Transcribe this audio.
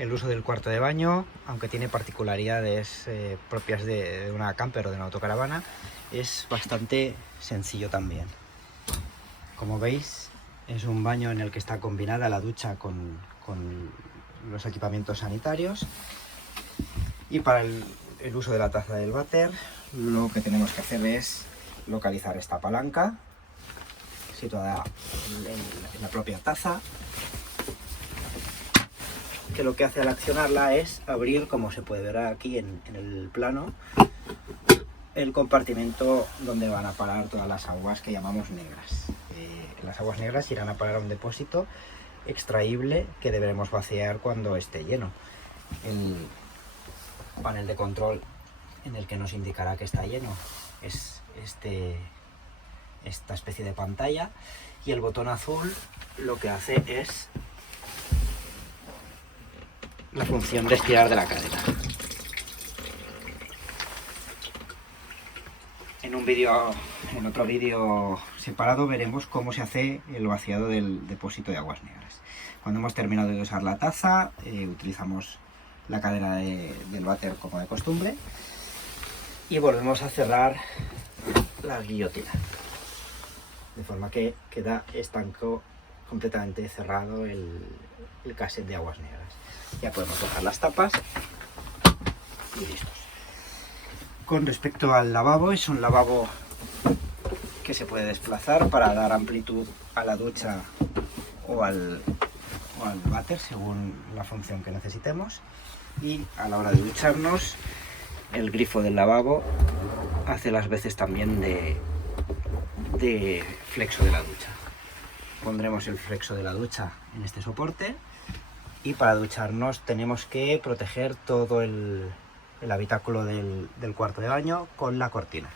el uso del cuarto de baño, aunque tiene particularidades propias de una camper o de una autocaravana, es bastante sencillo también. Como veis, es un baño en el que está combinada la ducha con los equipamientos sanitarios. Y para el uso de la taza del váter, lo que tenemos que hacer es localizar esta palanca situada en la propia taza, que lo que hace al accionarla es abrir, como se puede ver aquí en el plano, el compartimento donde van a parar todas las aguas que llamamos negras. Las aguas negras irán a parar a un depósito extraíble que deberemos vaciar cuando esté lleno. El panel de control en el que nos indicará que está lleno es esta especie de pantalla, y el botón azul lo que hace es la función de estirar de la cadena. En otro vídeo separado veremos cómo se hace el vaciado del depósito de aguas negras. Cuando hemos terminado de usar la taza, utilizamos la cadena del váter como de costumbre y volvemos a cerrar la guillotina, de forma que queda estanco completamente cerrado el cassette de aguas negras. Ya podemos bajar las tapas y listos. Con respecto al lavabo, es un lavabo que se puede desplazar para dar amplitud a la ducha o al váter según la función que necesitemos, y a la hora de ducharnos el grifo del lavabo hace las veces también de flexo de la ducha. Pondremos el flexo de la ducha en este soporte, y para ducharnos tenemos que proteger todo el habitáculo del cuarto de baño con la cortina.